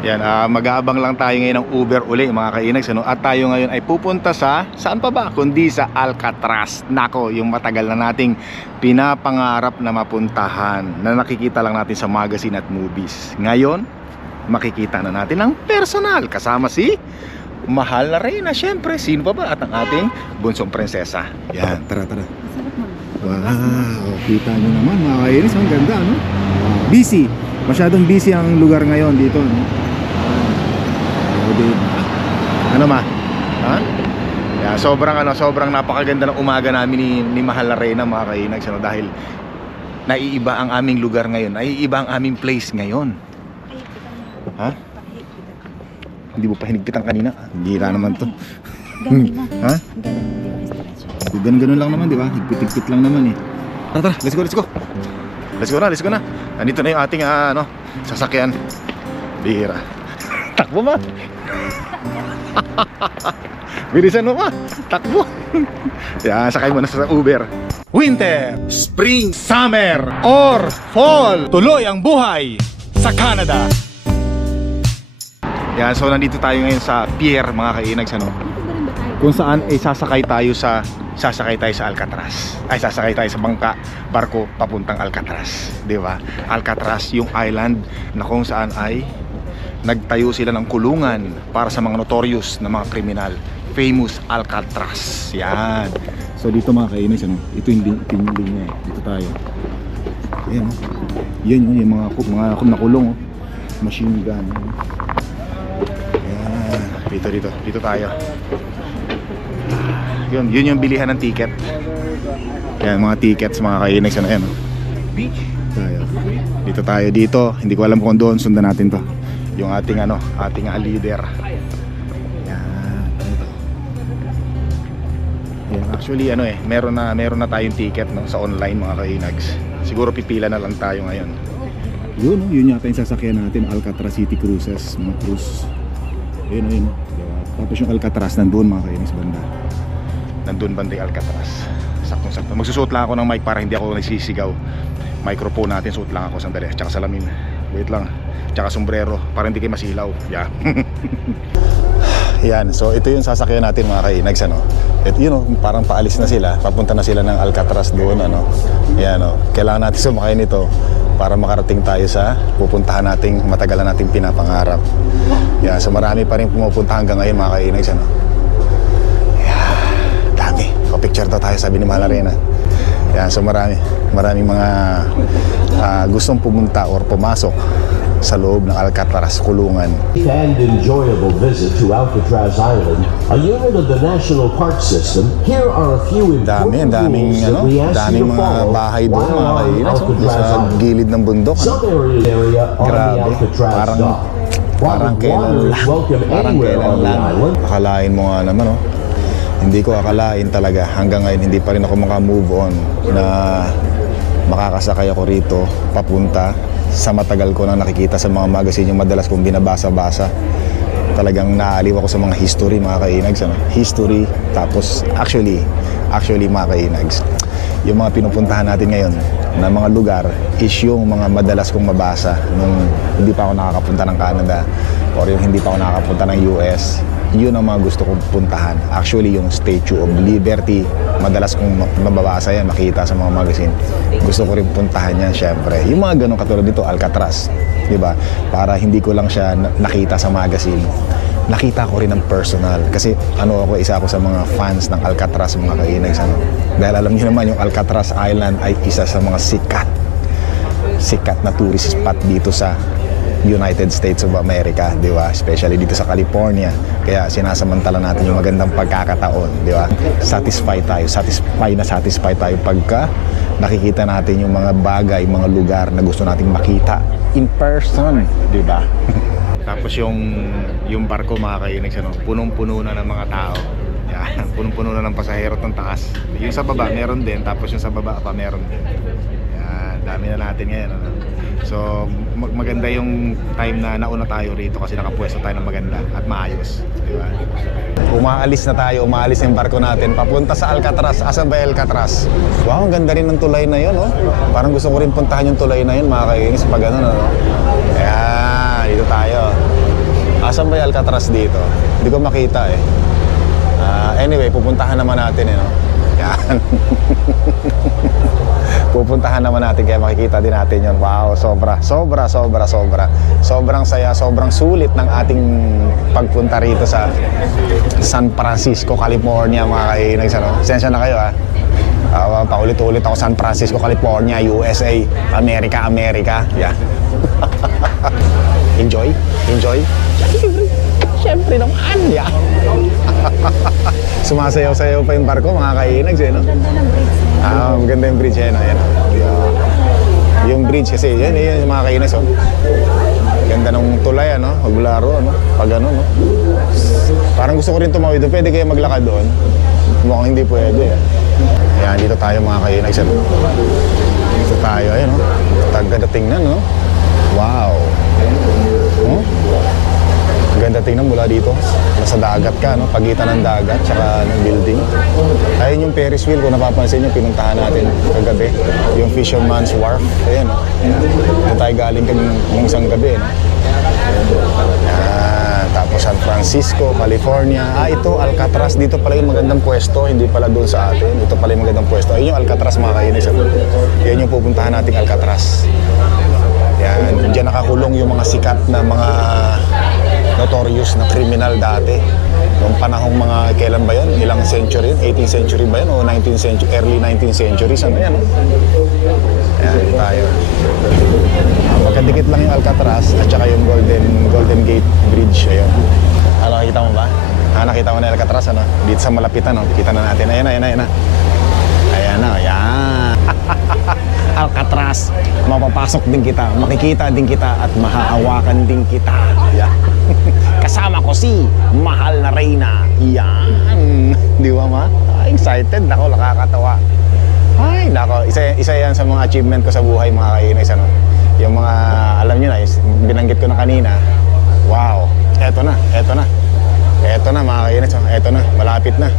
Yan, mag-aabang lang tayo ngayon ng Uber uli mga kainags, ano? At tayo ngayon ay pupunta sa, saan pa ba? Kundi sa Alcatraz. Nako, yung matagal na nating pinapangarap na mapuntahan, na nakikita lang natin sa magazine at movies. Ngayon, makikita na natin ang personal, kasama si mahal na Reyna. Siyempre, sino pa ba? At ang ating bunsong prinsesa. Yan, tara. Wow, kita nyo naman mga kainis, ang ganda, no? Busy, masyadong busy ang lugar ngayon dito, no? Ano ma? Ha? Yeah, sobrang napakaganda ng umaga namin ni mahal na Reyna mga kainags, ano? Dahil naiiba ang aming lugar ngayon, naiiba ang aming place ngayon. Ha? Hindi mo pa hinigpitan kanina? Gira naman to. Ha? Ganun lang naman, di ba? Higpit lang naman eh. Tara, let's go. Let's go na. Nandito na yung ating sasakyan. Bihira. Takbo ma. Bilisan mo ma. Takbo. Yan, sakay mo na sa Uber. Winter, Spring, Summer, or Fall. Tuloy ang buhay sa Canada. Yan, so nandito tayo ngayon sa pier mga kainags, ano? Kung saan ay sasakay tayo sa Alcatraz. Ay sasakay tayo sa barko papuntang Alcatraz, 'di ba? Alcatraz yung island na kung saan ay nagtayo sila ng kulungan para sa mga notorious na mga kriminal. Famous Alcatraz. Yan. So dito mga kainis, ano? Ito yung pinili niya eh. Dito tayo. Ayan, oh. Yan yung mga nakulong, oh. Machine gun. Yan. Dito tayo. Yun yung bilihan ng ticket. Yan, mga tickets mga kainex, ano yan, beach tayo. Dito tayo dito. Hindi ko alam kung doon sundan natin to. Yung ating leader. Yan, ito. Yan, actually meron na tayong ticket, no, sa online mga kainags. Siguro pipila na lang tayo ngayon. Yun yata yung sasakyan natin, Alcatraz City Cruises, mga cruise. Yun. Tapos yung Alcatraz nandun mga kainags, banda. Nandun banda yung Alcatraz. Saktong-sakto. Magsusuot lang ako ng mic para hindi ako nagsisigaw. Microphone natin, suot lang ako sandali. Tsaka salamin. Wait lang. Tsaka sombrero para hindi kayo masilaw. Yeah. Yan. So ito yung sasakyan natin mga kainags, ano. Ito parang paalis na sila. Papunta na sila ng Alcatraz doon, ano. Yan, kailangan natin sumakay nito para makarating tayo sa pupuntahan nating matagalan nating pinapangarap. Yan. So marami pa rin pumupunta hanggang ngayon mga kainags, ano. Picture daw tayo, sabi ni mahal na Reyna. Yan, so maraming mga gustong pumunta or pumasok sa loob ng Alcatraz kulungan. And enjoyable visit to Alcatraz Island, a unit of the National Park System. Here are a few important rules that we ask you to follow bahay doon mga kainas, sa gilid ng bundok. Some area on the Alcatraz dock. Parang kailan lang. Akalain mo nga naman, hindi ko akalain talaga hanggang ngayon hindi pa rin ako maka-move on na makakasakay ako rito papunta sa matagal ko na nakikita sa mga magazine yung madalas kong binabasa-basa. Talagang naaliw ako sa mga history mga kainags, history. Tapos actually mga kainags, yung mga pinupuntahan natin ngayon na mga lugar is yung mga madalas kong mabasa nung hindi pa ako nakakapunta ng Canada or yung hindi pa ako nakakapunta ng US. Yun ang mga gusto kong puntahan. Actually, yung Statue of Liberty, madalas kong mababasa yan, makita sa mga magazine. Gusto ko rin puntahan yan, syempre. Yung mga ganun katulad dito, Alcatraz, di ba? Para hindi ko lang siya nakita sa magazine, nakita ko rin ng personal. Kasi isa ako sa mga fans ng Alcatraz, mga kainags, Dahil alam niyo naman, yung Alcatraz Island ay isa sa mga sikat na tourist spot dito sa United States of America, di ba? Especially dito sa California. Kaya sinasamantala natin yung magandang pagkakataon, di ba? Satisfy tayo pagka nakikita natin yung mga bagay, mga lugar na gusto nating makita in person, di ba? Tapos yung barko mga kainags, punong-puno na ng mga tao. Yan, punong-puno na ng pasahero ng taas. Yung sa baba meron din, tapos yung sa baba pa meron din. Yan, dami na natin ngayon, So maganda yung time na nauna tayo rito kasi nakapwesto tayo ng maganda at maayos, di ba? Umaalis yung barko natin papunta sa Alcatraz. Asan ba Alcatraz? Wow, ang ganda rin ng tulay na yun, Parang gusto ko rin puntahan yung tulay na yun, mga kainis, pag Ayan, dito tayo. Asan ba yung Alcatraz dito? Hindi ko makita eh. Anyway, pupuntahan naman natin eh, no? Yan. Pupuntahan naman natin kaya makikita din natin yun. Wow, sobra. Sobrang saya, sobrang sulit ng ating pagpunta rito sa San Francisco, California, mga kainags, ano? Sensya na kayo, ha? Paulit-ulit ako, San Francisco, California, USA, America. Yeah. Enjoy. Siyempre naman, yeah. Sumasayaw-sayaw pa yung barko, mga kainags, eh, no? Maganda yung bridge, eh, no? Yan. Yung bridge kasi, yan yung mga kainags, oh. Ganda ng tulay, ano? Maglaro, ano? Pag ano, no? Parang gusto ko rin tumawid doon. Pwede kaya maglakad doon? Mukhang hindi pwede, eh. Ayan, dito tayo, mga kainags, ano? Dito tayo, ayun, no? Ganda tingnan, no? Wow. Oh? Ganda tingnan mula dito. Nasa dagat ka, no? Pagitan ng dagat tsaka ng building. Ayun yung Ferris wheel, kung napapansin nyo, pinuntahan natin kagabi. Yung Fisherman's Wharf. Ayan, no? Doon tayo galing kung isang gabi, no? Tapos San Francisco, California. Ito, Alcatraz. Dito pala yung magandang pwesto. Hindi pala doon sa atin. Ito pala yung magandang pwesto. Ayun yung Alcatraz, mga kainis. Yan yung pupuntahan nating Alcatraz. Yan. Diyan nakakulong yung mga sikat na mga notorious na criminal dati. Noong panahong mga, kailan ba yun? Ilang century? 18th century ba yun? O 19th century, early 19th century? Ano yan? No? Ayan, tayo. Magkadikit lang yung Alcatraz at saka yung Golden Gate Bridge. Ayun. Nakita mo ba? Nakita mo na yung Alcatraz, ano? Dito sa malapitan, no? Kita na natin. Ayan na. Ayan na, ayan. Alcatraz, mapapasok din kita, makikita din kita at mahahawakan din kita. Yan. Kasama ko si mahal na Reyna. Yan. Di ba, ma? Excited. Nako, nakakatawa. Ay, nako. Isa yan sa mga achievement ko sa buhay, mga kainis. Ano? Yung mga, alam nyo na, binanggit ko na kanina. Wow. Eto na, mga kainis. Eto na, malapit na.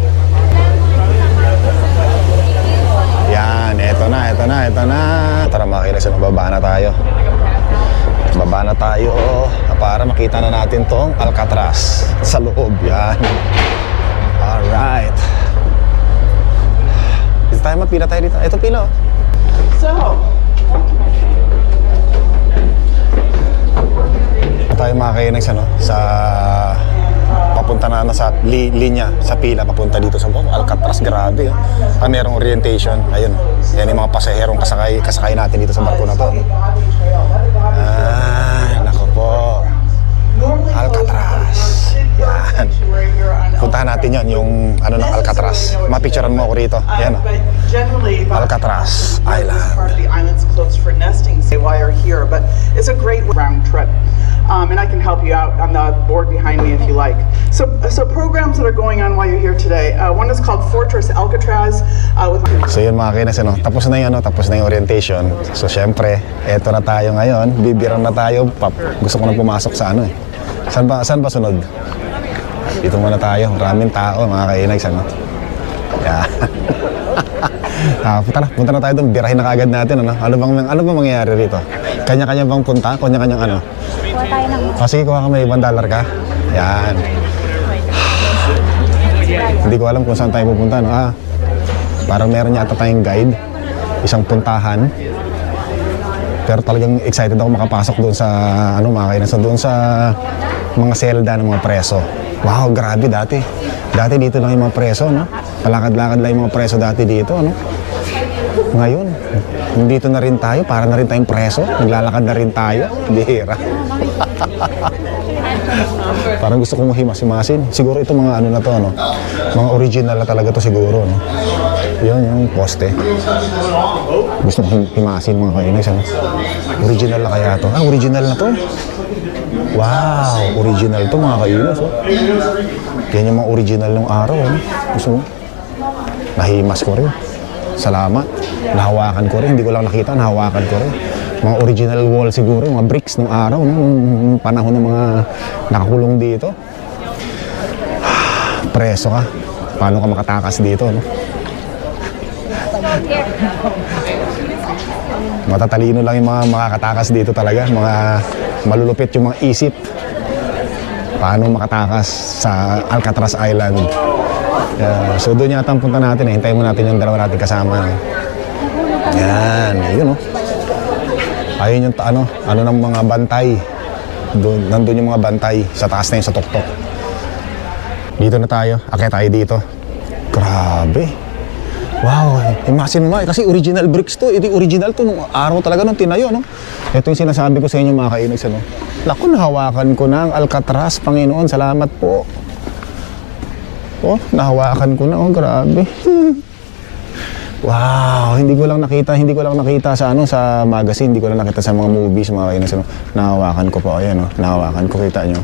Yan, eto na. Tara, mga kainis, bababa na tayo. Para makita na natin tong Alcatraz sa loob. Yan. Alright. Dito tayo, pila tayo dito. Ito pila, oh. Tayo, mga kainags, ano, sa papunta na sa linya, sa pila, papunta dito sa Alcatraz. Grabe, oh. Merong orientation. Ayun, yan yung mga pasaherong kasakay natin dito sa barko na to, no? Nako po. Alcatraz. Yan. Puntahan natin yon, yung ano ng Alcatraz. Mapicturean mo ako rito. Yan. Alcatraz Island. The island's closed for nesting while you're here, but it's a great round trip. And I can help you out on the board behind me if you like. So programs that are going on while you're here today. One is called Fortress Alcatraz. So yun, mga kinas, ano, tapos na yung orientation. So syempre, eto na tayo ngayon. Bibirang na tayo. Gusto ko na pumasok sa ano, eh. Saan ba sunod? Dito muna tayo. Maraming tao, mga kainags, ano. Yeah. Punta na tayo doon. Birahin na kaagad natin, ano. Ano bang mangyayari rito? Kanya-kanya bang punta? Kanya-kanyang ano? Kuha tayo ng... Sige, kuha ka, may $1 ka. Yan. Hindi ko alam kung saan tayo pupunta, no? Parang meron yata tayong guide. Isang puntahan. Pero talagang excited ako makapasok doon sa, ano, mga kainas, doon sa mga selda ng mga preso. Wow, grabe dati. Dati dito lang yung mga preso, no? Palakad-lakad lang yung mga preso dati dito, no? Ngayon, dito na rin tayo, para na rin tayong preso. Naglalakad na rin tayo. Bihira. Parang gusto kong himas-himasin. Siguro ito mga ano na to, no? Mga original na talaga to siguro, no? Yun, yung poste. Gusto kong himasin, mga kainis, ano? Original na kaya to? Original na to? Wow, original to, mga kainis, oh. Yan yung mga original ng araw, no? Gusto mo? Nahimas ko rin. Salamat. Nahawakan ko rin. Hindi ko lang nakita, nahawakan ko rin. Mga original wall siguro, mga bricks ng araw, no? Nung panahon ng mga nakakulong dito. Preso ka. Paano ka makatakas dito, no? Matatalino lang yung mga makakatakas dito talaga. Mga malulupit yung mga isip. paano makatakas sa Alcatraz Island. So doon yata ang punta natin eh. Hintayin mo natin yung dalawa natin kasama. Yan, yun o. Ayun yung ano ng mga bantay. Nandun yung mga bantay. Sa taas na yun, sa tuktok. Dito na tayo. Akyat tayo dito. Grabe. Wow. Imagine mo kasi original bricks to. Ito original to. Nung araw talaga nung tinayo, no? Ito yung sinasabi ko sa inyo mga kainags, ano? Naku, nahawakan ko na ang Alcatraz, Panginoon. Salamat po. Oh, nahawakan ko na. Oh, grabe. Wow, hindi ko lang nakita sa sa magazine, hindi ko lang nakita sa mga movies, mga kainags, ano. Nahawakan ko po, ayan, oh. Nahawakan ko, kita nyo.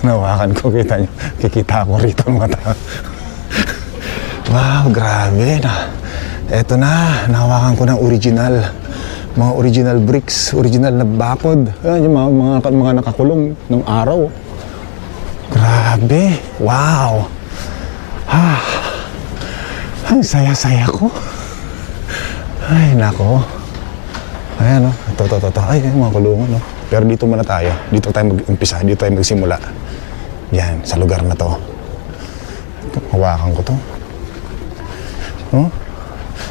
Nahawakan ko, kita nyo. Kikita ko rito mga tao. Wow, grabe na. Eto na, nahawakan ko ng mga original bricks, original na bakod. Ayan, yung mga nakakulong ng araw. Grabe, wow. Ang saya-saya ko. Ay, nako. Ayan, o. Ito. Ay, mga kulungan, o. Pero dito muna tayo. Dito tayo mag-umpisa. Dito tayo magsimula. Yan, sa lugar na to. Hawakan ko to. Oh?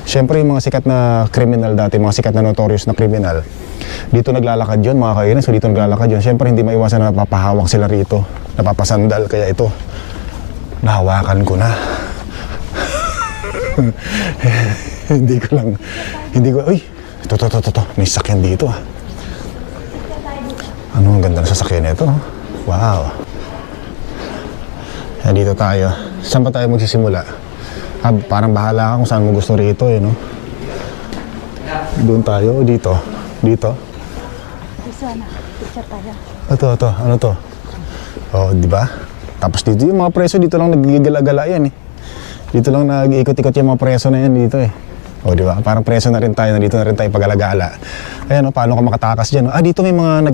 Siyempre, yung mga sikat na kriminal dati, mga sikat na notorious na kriminal, dito naglalakad yun, mga kainan. So, dito naglalakad yun. Siyempre, hindi maiwasan na napapahawak sila rito. Napapasandal. Kaya ito, nahawakan ko na. Uy, ito, may sasakyan dito ah. Ano, ang ganda na sasakyan nito. Wow. Dito tayo. Saan pa tayo magsisimula? Parang bahala ka kung saan mo gusto rito eh, no? Doon tayo o dito? Dito? Ito, ano to? Oh, di ba? Tapos dito yung mga preso, dito lang nagigala-gala yan eh. Dito lang nag-iikot-ikot yung mga preso na yan dito eh. O, di ba? Parang preso na rin tayo, nandito na rin tayo pag-alagala. Ayan, o, paano ka makatakas dyan? Dito may mga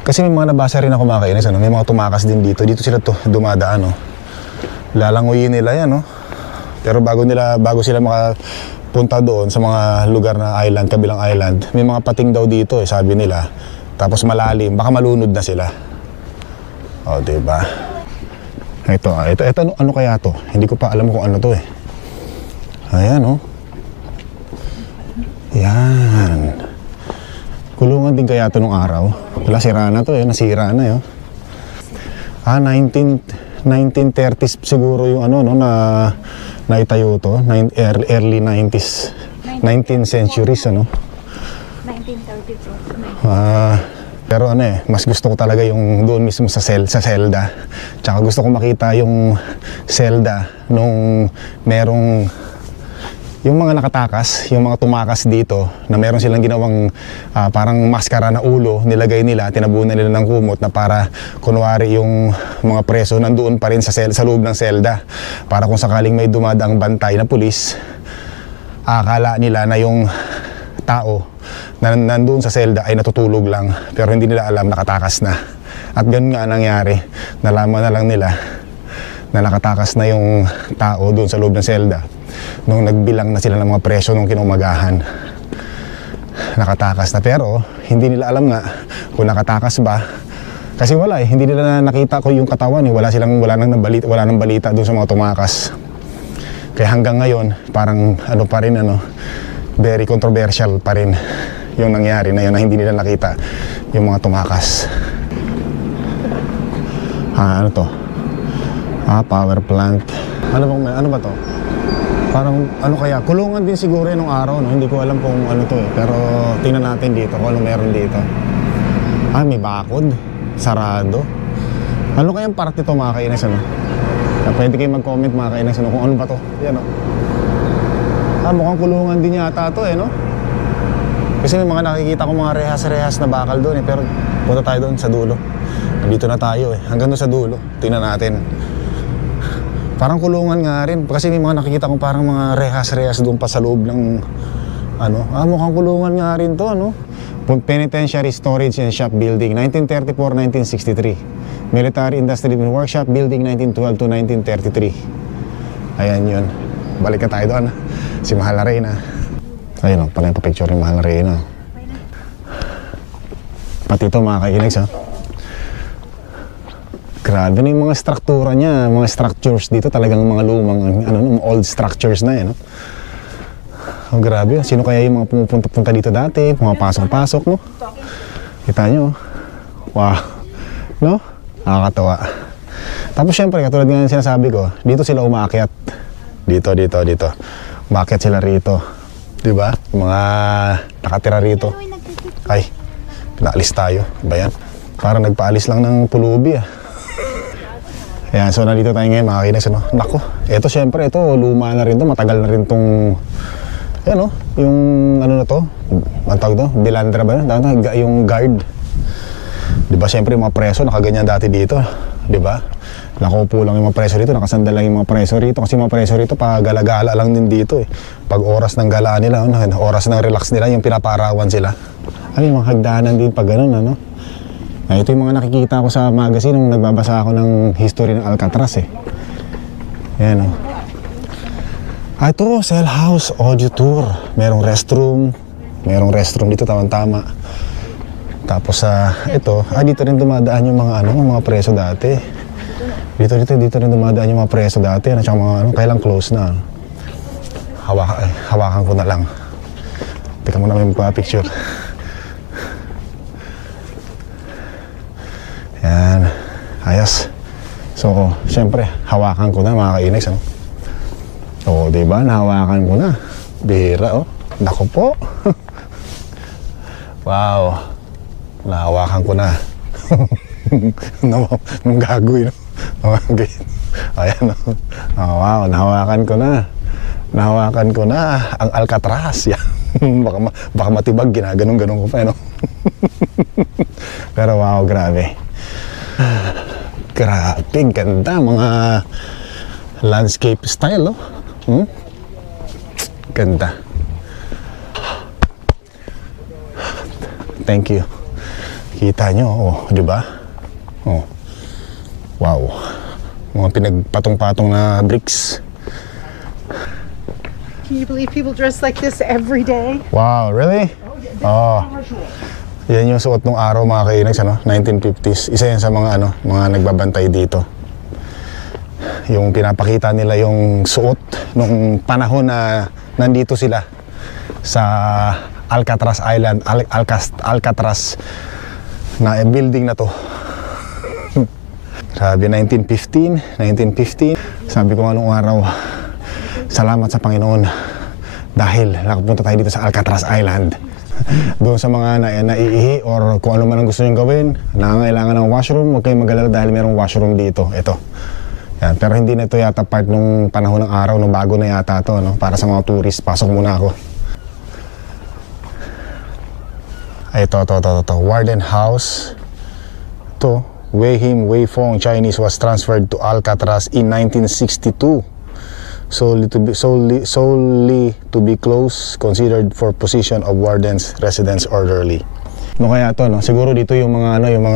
kasi may mga nabasa rin ako mga kainis, ano? May mga tumakas din dito. Dito sila dumadaan, o. Lalanguyin nila yan, o. Pero bago sila makapunta doon sa mga lugar na island, kabilang island, may mga pating daw dito, eh, sabi nila. Tapos malalim, baka malunod na sila. O, di ba? Ito, ano kaya to? Hindi ko pa alam kung ano to eh. Ayan, oh. Yan. Kulungan din kaya to nung araw. Wala, sira na to eh. Nasira na yun. 1930s siguro yung ano, no, na naitayo to. Early 90s. 19th centuries, ano. 1932. Pero ano eh, mas gusto ko talaga yung doon mismo sa selda. Tsaka gusto ko makita yung selda nung merong yung mga nakatakas, yung mga tumakas dito na meron silang ginawang parang maskara na ulo, nilagay nila, tinabunan nila ng kumot na para kunwari yung mga preso nandoon pa rin sa loob ng selda. Para kung sakaling may dumadaang bantay na pulis, akala nila na yung tao na nandun sa selda ay natutulog lang, pero hindi nila alam nakatakas na. At ganun nga nangyari, nalaman na lang nila na nakatakas na yung tao doon sa loob ng selda nung nagbilang na sila ng mga preso nung kinaumagahan. Nakatakas na, pero hindi nila alam nga kung nakatakas ba, kasi wala eh, hindi nila nakita ko yung katawan eh. Wala nang balita doon sa mga tumakas. Kaya hanggang ngayon parang ano pa rin, very controversial pa rin yung nangyari na yun, na hindi nila nakita yung mga tumakas. Ano to? Power plant. Ano ba to? Parang ano kaya? Kulungan din siguro nung araw, no? Hindi ko alam kung ano to eh. Pero tingnan natin dito kung ano meron dito. May bakod. Sarado. Ano kayang parte to mga kainas, ano? Pwede kayo mag-comment mga kainas, ano? Kung ano ba to? Yan, no? Mukhang kulungan din yata to eh, no? Kasi may mga nakikita ko mga rehas-rehas na bakal doon eh. Pero punta tayo doon sa dulo. Nandito na tayo eh. Hanggang doon sa dulo. Tingnan natin. Parang kulungan nga rin. Kasi may mga nakikita ko parang mga rehas-rehas doon pa sa loob ng mukhang kulungan nga rin to, ano? Penitentiary Storage and Shop Building, 1934-1963. Military Industry and Workshop Building, 1912 to 1933. Ayan yun. Balik na tayo doon. Si Mahal na Reyna. Ayun, pala yung papicture yung Mahal na Reyna. Pati ito mga kainags, ha? Grabe na yung mga struktura niya, mga structures dito, talagang mga lumang, old structures na no? Oh, grabe, sino kaya yung mga pumupunta-punta dito dati, pumapasok-pasok, no? Kita nyo, wow, no? Nakakatawa. Tapos syempre, katulad nga yung sinasabi ko, dito sila umaakyat. Dito. Umaakyat sila rito. Diba? Mga nakatira rito. Ay, pinaalis tayo. Ba yan? Parang nagpaalis lang ng pulubi Ayan, so nandito tayo ngayon, mga kinex, no? Nako, eto syempre, ito, luma na rin to, matagal na rin tong, yan no, yung ano na to, ang tawag to, Bilandra ba? Yung guard. Diba, syempre, yung mga preso, nakaganyan dati dito, diba? Nakaupo lang yung mga preso rito, nakasandal lang yung mga preso rito, kasi mga preso rito, gala-gala lang din dito Pag oras ng galaan nila, oras ng relax nila, yung pinaparawan sila. Ay, mga hagdanan din pag ganun, ano? Ito yung mga nakikita ko sa magazine nung nagbabasa ako ng history ng Alcatraz Ayan ito, Cell House Audio Tour. Merong restroom dito, tama-tama. Tapos ito, dito rin dumadaan yung mga preso dati. Dito rin dumadaan yung mga preso dati. At saka mga kailang close na. Hawakan ko na lang. Teka muna, may magpa-picture. Yan, ayos. So, syempre, hawakan ko na mga kainex, Oo, diba? Nahawakan ko na. Bihira, Naku po. Wow. Nahawakan ko na. Nung gagawin, Ayan, wow, nahawakan ko na. Nahawakan ko na ang Alcatraz. Yan. baka matibag, ginaganong-ganong ko pa, Pero wow, grabe. Grabe, ganda. Mga landscape style, Ganda. Thank you. Kita nyo, di ba? Wow. Mga pinagpatong-patong na bricks. Can you believe people dress like this every day? Wow, really? Yan yung suot ng araw, mga kainex, 1950s. Isa yan sa mga mga nagbabantay dito. Yung pinapakita nila yung suot nung panahon na nandito sila sa Alcatraz Island, Alcatraz na building na to. Grabe, 1915. Sabi ko nga nung araw, salamat sa Panginoon dahil nakapunta tayo dito sa Alcatraz Island. Doon sa mga naiihi or kung ano man ang gusto nyo gawin, nangangailangan ng washroom, huwag kayong mag-alala dahil mayroong washroom dito. Ito. Yan. Pero hindi na ito yata part nung panahon ng araw, no, bago na yata ito, para sa mga tourist. Pasok muna ako. Ay, ito. Warden House. Ito. Wei Him Wei Fong Chinese was transferred to Alcatraz in 1962. Solely to be close, considered for position of warden's residence orderly. No, kaya to, siguro dito yung mga yung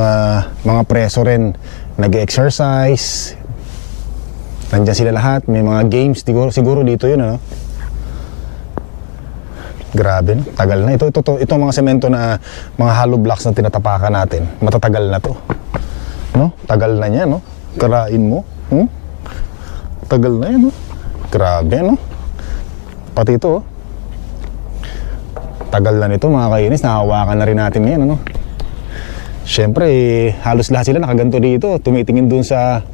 mga preso rin nag-exercise. Nandiyan sila lahat, may mga games, siguro dito yun, Grabe, tagal na. Ito mga semento na mga hollow blocks na tinatapakan natin. Matatagal na to. Tagal na niya, Karain mo. Tagal na yan, Grabe, Pati ito, tagal na nito, mga kainis. Nahawakan na rin natin yan, Siyempre, halos lahat sila nakaganto dito. Tumitingin dun sa,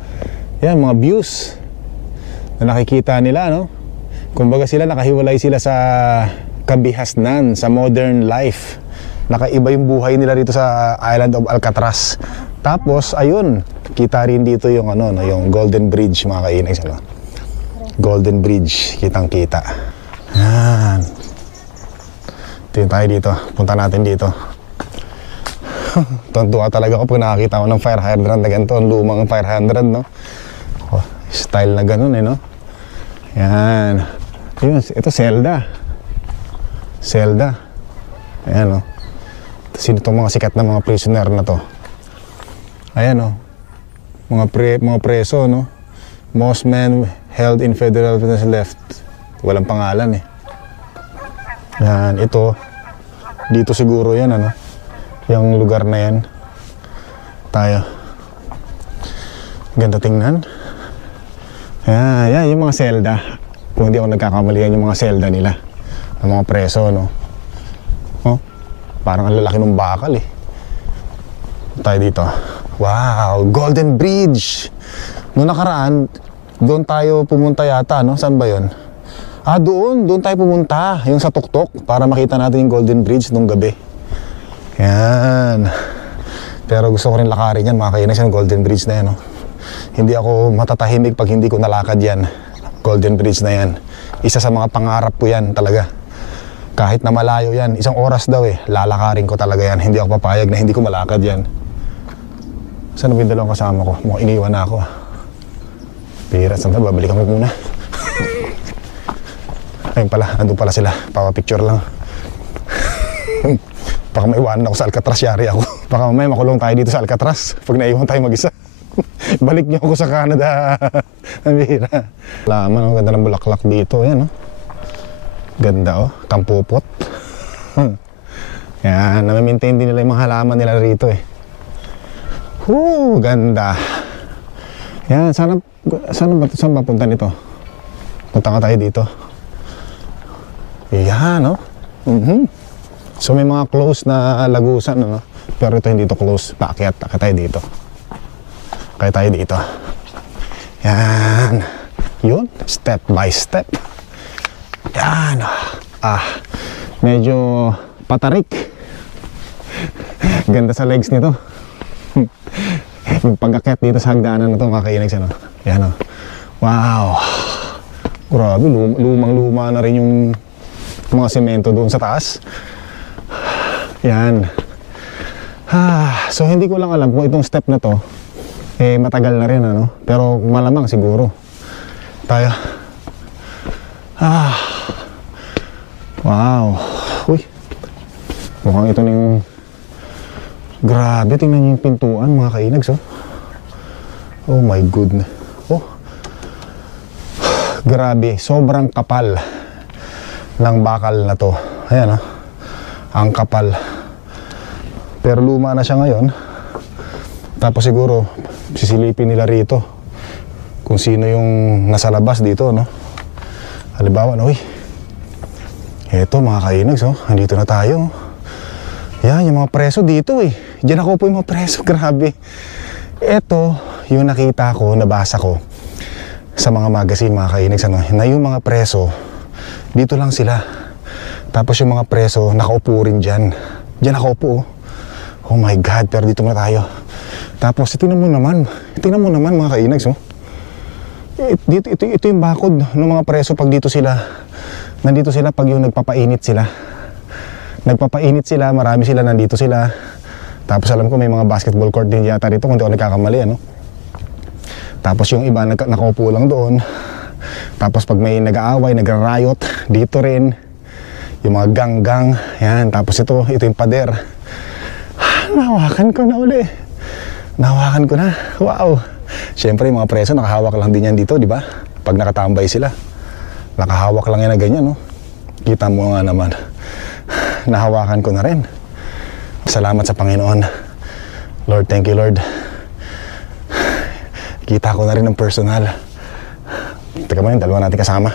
mga views na nakikita nila, Kumbaga sila, nakahiwalay sila sa kabihasnan, sa modern life. Nakaiba yung buhay nila dito sa Island of Alcatraz. Tapos, ayun, kita rin dito yung, yung Golden Bridge, mga kainis, Golden Bridge, kitang-kita. Yan. Tingin tayo dito. Punta natin dito. Tuntua talaga ako pag nakakita ko ng fire hydrant na ganito. Ang lumang fire hydrant, Style na ganun, Yan. Yun, ito, Zelda. Ayan, Sino itong mga sikat na mga prisoner na to? Ayan, mga preso, Most men held in federal prisons left. Walang pangalan, Yan, ito. Dito siguro yan, yung lugar na yan. Tayo. Ganda tingnan. Yan yung mga selda. Kung hindi ako nagkakamali, yan yung mga selda nila. Ng mga preso, no? Oh, parang ang lalaki ng bakal eh. Tayo dito. Wow, Golden Bridge. Noong nakaraan, doon tayo pumunta yata, no? Saan ba yun? Doon tayo pumunta. Yung sa tuktok, para makita natin yung Golden Bridge nung gabi. Yan. Pero gusto ko rin lakarin yan, mga kainis, yung Golden Bridge na yan, no? Hindi ako matatahimik pag hindi ko nalakad yan. Golden Bridge na yan. Isa sa mga pangarap ko yan talaga. Kahit na malayo yan, 1 oras daw eh, lalakarin ko talaga yan. Hindi ako papayag na hindi ko malakad yan. Saan na yung dalawang kasama ko? Mukhang iniwan na ako. Pira, saan na? Babalikan ko muna. Ayun pala, andun pala sila. Papapicture lang. Baka maiwanan ako sa Alcatraz, yari ako. Baka mamaya makulong tayo dito sa Alcatraz pag naiwan tayo mag-isa. Balik niyo ako sa Canada. Pira. Laman, ang ganda ng bulaklak dito. Yan, oh. Ganda, oh. Tampupot. Yan, nami-maintain din nila yung mga halaman nila rito eh. Ganda. Yan, saan ba punta nito? Punta ka tayo dito. Yan, oh. So may mga close na lagusan, no? Pero ito hindi to close. Paakyat tayo dito. Kaya tayo dito. Yan. Yun, step by step. Yan. Medyo patarik. Ganda sa legs nito. Pag-akyat dito sa hagdanan na ito, kakainags, ano? Yan, oh. Wow. Grabe, lumang-luma na rin yung mga semento doon sa taas. Yan. So hindi ko lang alam kung itong step na to matagal na rin, ano? Pero malamang siguro. Tayo. Wow. Uy. Mukhang ito na yung... Grabe, tingnan niyo yung pintuan, mga kainags, oh. Oh my goodness. Oh. Grabe, sobrang kapal ng bakal na to. Ayan, oh. Ang kapal. Pero luma na siya ngayon. Tapos siguro sisilipin nila rito kung sino yung nasa labas dito, no? Halimbawa, no? Uy, eto mga kainags, oh. Andito na tayo. Yan, yung mga preso dito eh. Diyan ako po yung mga preso. Grabe. Eto yung nakita ko, nabasa ko sa mga magazine, mga kainags, ano? Na yung mga preso dito lang sila. Tapos yung mga preso nakaupo rin dyan. Diyan nakaupo, oh. Oh my God, pero dito na tayo. Tapos tingnan mo naman mga kainags, oh. Ito yung bakod ng mga preso pag dito sila. Nandito sila pag yung nagpapainit sila. Nagpapainit sila, marami sila, nandito sila. Tapos alam ko may mga basketball court din yata dito kung di ako nagkakamali, ano. Tapos yung iba nakaupo lang doon. Tapos pag may nag-aaway, nagra-riot, dito rin. Yung mga gang-gang, yan. Tapos ito yung pader. Nahawakan ko na uli. Nahawakan ko na. Wow. Siyempre yung mga preso nakahawak lang din yan dito, di ba? Pag nakatambay sila. Nakahawak lang yan na ganyan, no? Kita mo nga naman. Nahawakan ko na rin. Salamat sa Panginoon. Lord, thank you, Lord. Kita ko na rin ng personal. Teka mo yun, dalawa natin kasama.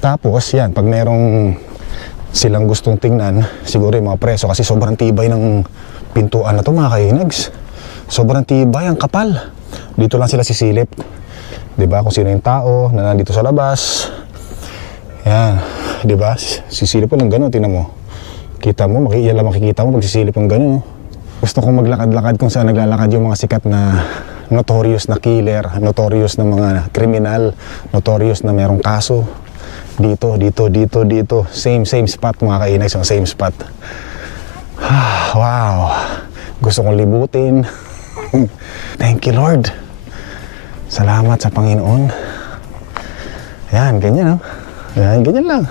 Tapos yan, pag merong silang gustong tingnan, siguro yung mga preso, kasi sobrang tibay ng pintuan na to, mga kainags. Sobrang tibay, ang kapal. Dito lang sila sisilip. Diba? Kung sino yung tao na nandito sa labas. Yan. Diba? Sisilip ko ng gano'n, tingnan mo. Kita mo, yan lang makikita mo pag sisilip ng gano'n. Gusto kong maglakad-lakad kung saan naglalakad yung mga sikat na notorious na killer, notorious na mga kriminal, notorious na merong kaso. Dito. Same spot, mga kainags, same spot. Wow. Gusto kong libutin. Thank you, Lord. Salamat sa Panginoon. Yan, ganyan, oh. Yan, ganyan lang.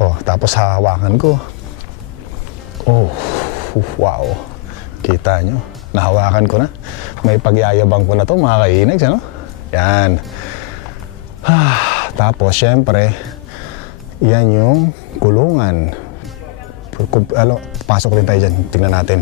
Oh, tapos hahawakan ko. Oh, wow. Kita nyo, nahawakan ko na. May pagyayabang ko na to, mga kainags, ano? Yan. Tapos, syempre, yan yung kulungan. Pasok rin tayo dyan. Tingnan natin.